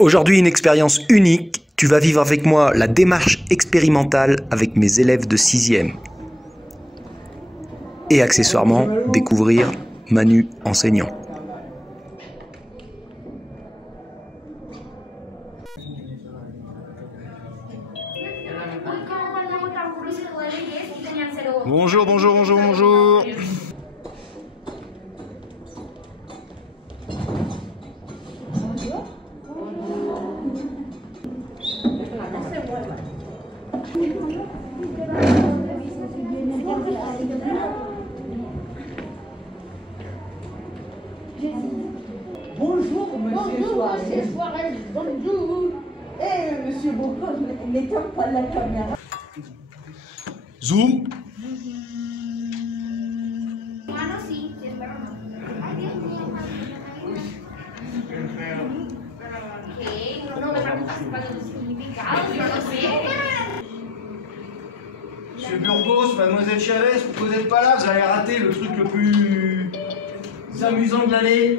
Aujourd'hui, une expérience unique. Tu vas vivre avec moi la démarche expérimentale avec mes élèves de 6e. Et accessoirement, découvrir Manu enseignant. Bonjour, bonjour, bonjour, bonjour. Bonjour, monsieur Soirée. Bonjour. Eh, monsieur Bocco, n'éteins pas la caméra. Zoom. Mano sí, es verdad. Ay, Dios mío, ¿qué? Uno no me preguntas cuál es el significado, yo no sé. Monsieur Burgos, mademoiselle Chavez, vous n'êtes pas là, vous allez rater le truc le plus amusant de l'année.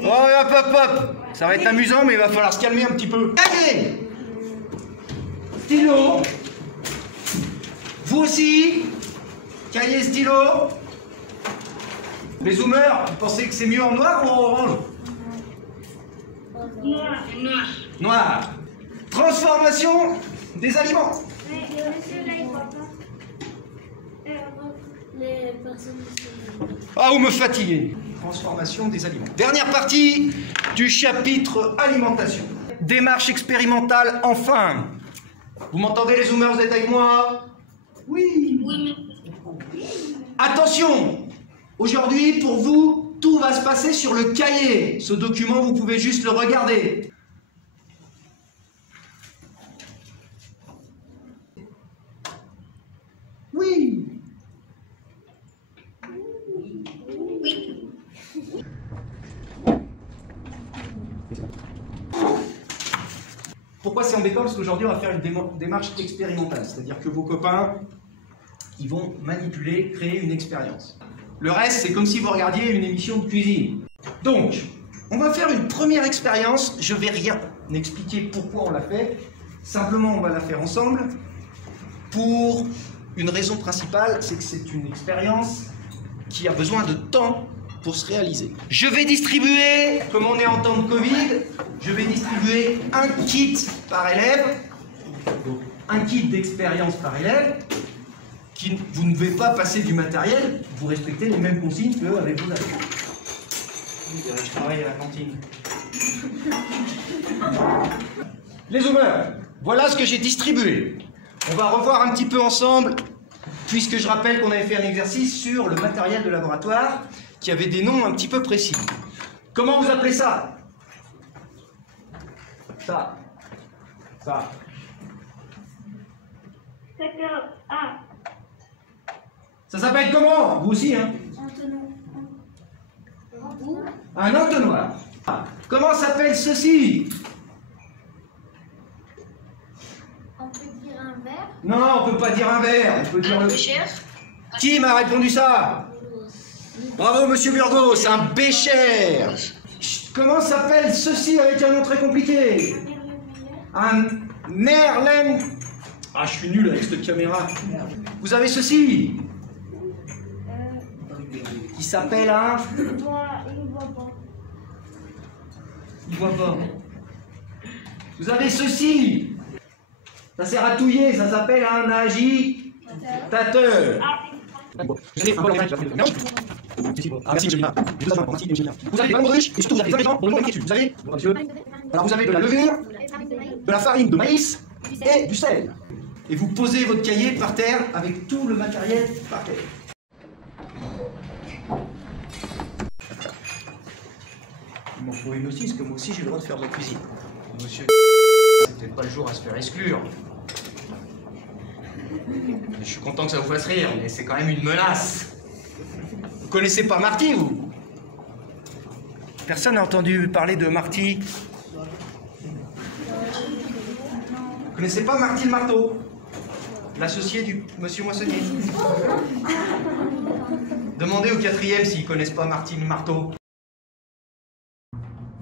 Oh, hop, hop, hop. Ça va être amusant, mais il va falloir se calmer un petit peu. Allez. Stylo. Vous aussi. Cahier, stylo. Les zoomers, vous pensez que c'est mieux en noir ou en orange? Noir. Noir. Transformation des aliments. Monsieur, là, il voit pas. Les personnes Ah, vous me fatiguez. Transformation des aliments. Dernière partie du chapitre alimentation. Démarche expérimentale, enfin. Vous m'entendez les zoomers, vous êtes avec moi? Oui. Oui, Attention. Aujourd'hui, pour vous, tout va se passer sur le cahier. Ce document, vous pouvez juste le regarder. Oui. Pourquoi c'est embêtant? Parce qu'aujourd'hui, on va faire une démarche expérimentale. C'est-à-dire que vos copains, ils vont manipuler, créer une expérience. Le reste, c'est comme si vous regardiez une émission de cuisine. Donc, on va faire une première expérience. Je vais rien expliquer pourquoi on l'a fait. Simplement, on va la faire ensemble. Pour une raison principale, c'est que c'est une expérience qui a besoin de temps pour se réaliser. Je vais distribuer, comme on est en temps de Covid, je vais distribuer un kit par élève, donc un kit d'expérience par élève, vous ne devez pas passer du matériel, vous respectez les mêmes consignes qu'avec vos élèves. Je travaille à la cantine. Les zoomers, voilà ce que j'ai distribué. On va revoir un petit peu ensemble, puisque je rappelle qu'on avait fait un exercice sur le matériel de laboratoire, qui avait des noms un petit peu précis. Comment vous appelez ça? Ça. Ça s'appelle comment? Vous aussi, hein? Un entonnoir. Comment s'appelle ceci? On peut dire un verre. Non, on peut pas dire un verre, on peut dire le... Cher. Qui m'a répondu ça? Bravo, monsieur Burgos, c'est un bécher. Comment s'appelle ceci avec un nom très compliqué? Un Merlin. Ah, je suis nul avec cette caméra. Vous avez ceci qui s'appelle un... Il voit pas. Vous avez ceci. Ça sert à touiller, ça s'appelle un agitateur. Ah, merci, monsieur Lima. Vous avez des baudruches et surtout vous avez des ingrédients dont le nom est écrit dessus. Vous avez, monsieur, alors vous avez de la levure, de la farine de maïs et du sel. Et vous posez votre cahier par terre avec tout le matériel par terre. Il m'en faut une aussi, parce que moi aussi j'ai le droit de faire de la cuisine. Monsieur, c'est peut-être pas le jour à se faire exclure. Je suis content que ça vous fasse rire, mais c'est quand même une menace. Vous connaissez pas Marty, vous? Personne n'a entendu parler de Marty? Vous connaissez pas Marty le marteau? L'associé du monsieur Moissonnier. Demandez au 4e s'ils connaissent pas Marty le marteau.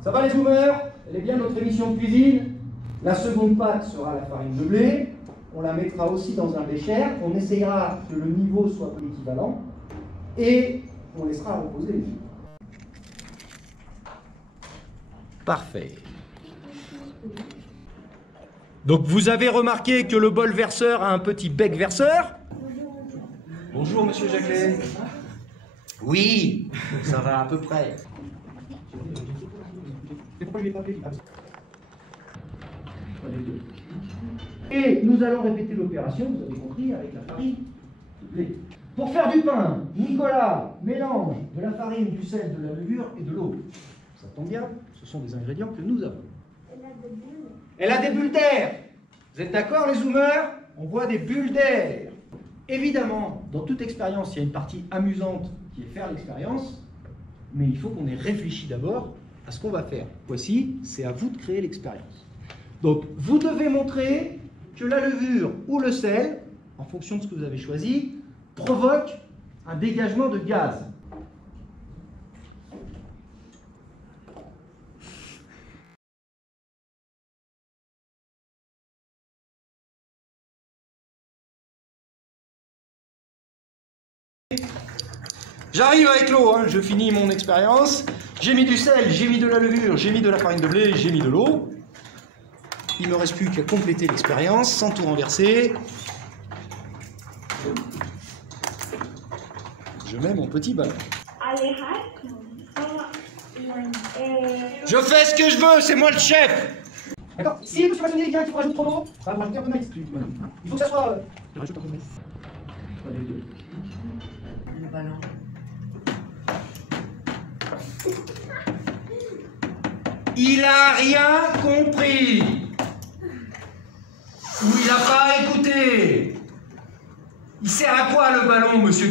Ça va les zoomers? Elle est bien notre émission de cuisine. La seconde pâte sera la farine de blé. On la mettra aussi dans un bécher. On essayera que le niveau soit équivalent. Et on laissera reposer les jus. Parfait. Donc vous avez remarqué que le bol verseur a un petit bec verseur. Bonjour monsieur Jacqueline. Oui, ça va à peu près. Et nous allons répéter l'opération, vous avez compris, avec la farine de blé. Pour faire du pain, Nicolas mélange de la farine, du sel, de la levure et de l'eau. Ça tombe bien, ce sont des ingrédients que nous avons. Elle a des bulles d'air. Vous êtes d'accord les zoomers? On voit des bulles d'air. Évidemment, dans toute expérience, il y a une partie amusante qui est faire l'expérience, mais il faut qu'on ait réfléchi d'abord à ce qu'on va faire. Voici, c'est à vous de créer l'expérience. Donc, vous devez montrer que la levure ou le sel, en fonction de ce que vous avez choisi, provoque un dégagement de gaz. J'arrive avec l'eau, hein. Je finis mon expérience. J'ai mis du sel, j'ai mis de la levure, j'ai mis de la farine de blé, j'ai mis de l'eau. Il ne me reste plus qu'à compléter l'expérience sans tout renverser. Je mets mon petit ballon. Je fais ce que je veux, c'est moi le chef. D'accord. Si monsieur Massonnier vient qu'il faut rajouter trop d'eau, on va rajouter un peu de maïs. Il faut que ça soit... Je rajoute un peu de maïs. Le ballon. Il a rien compris. Ou il n'a pas écouté. Il sert à quoi le ballon, monsieur?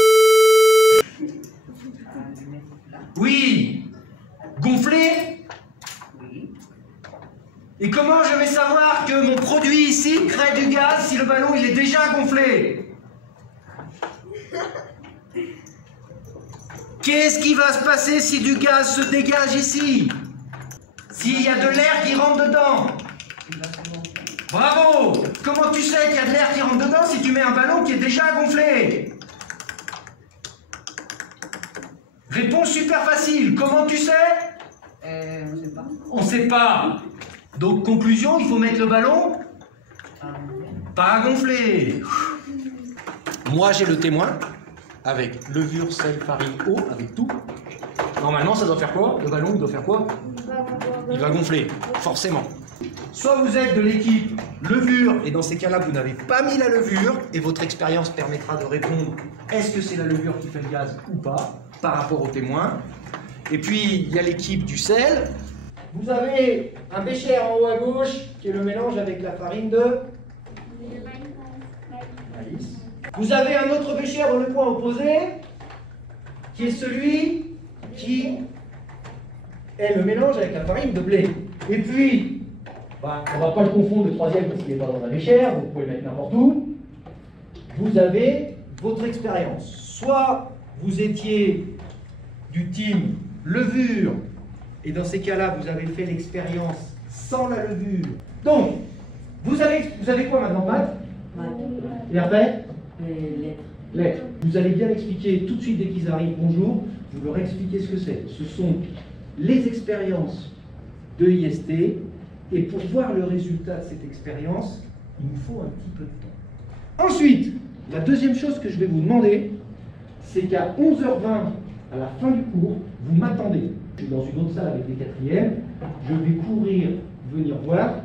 Oui. Gonfler? Oui. Et comment je vais savoir que mon produit ici crée du gaz si le ballon il est déjà gonflé? Qu'est-ce qui va se passer si du gaz se dégage ici? S'il y a de l'air qui rentre dedans? Bravo! Comment tu sais qu'il y a de l'air qui rentre dedans si tu mets un ballon qui est déjà gonflé? Réponse super facile. Comment tu sais? On sait pas. On sait pas. Donc conclusion, il faut mettre le ballon pas gonflé. Moi j'ai le témoin avec levure, sel, farine, eau, avec tout. Normalement ça doit faire quoi? Le ballon il doit faire quoi? Il va gonfler, forcément. Soit vous êtes de l'équipe levure, et dans ces cas-là, vous n'avez pas mis la levure, et votre expérience permettra de répondre est-ce que c'est la levure qui fait le gaz ou pas, par rapport au témoin. Et puis, il y a l'équipe du sel. Vous avez un bécher en haut à gauche, qui est le mélange avec la farine de maïs. Vous avez un autre bécher dans le coin opposé, qui est celui qui est le mélange avec la farine de blé. Et puis, on ne va pas le confondre le troisième parce qu'il n'est pas dans un bécher, vous pouvez le mettre n'importe où. Vous avez votre expérience. Soit vous étiez du team levure, et dans ces cas-là, vous avez fait l'expérience sans la levure. Donc, vous avez quoi maintenant, Matt? Et après? Lettres. Vous allez bien expliquer tout de suite dès qu'ils arrivent, bonjour, vous leur expliquez ce que c'est. Ce sont les expériences de IST, et pour voir le résultat de cette expérience, il nous faut un petit peu de temps. Ensuite, la deuxième chose que je vais vous demander, c'est qu'à 11h20, à la fin du cours, vous m'attendez. Je suis dans une autre salle avec les quatrièmes, je vais courir, venir voir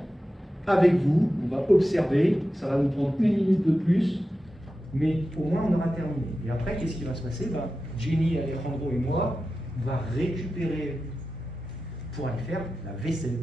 avec vous, on va observer, ça va nous prendre 1 minute de plus, mais au moins on aura terminé. Et après, qu'est-ce qui va se passer? Jenny, Alejandro et moi, on va récupérer pour aller faire la vaisselle.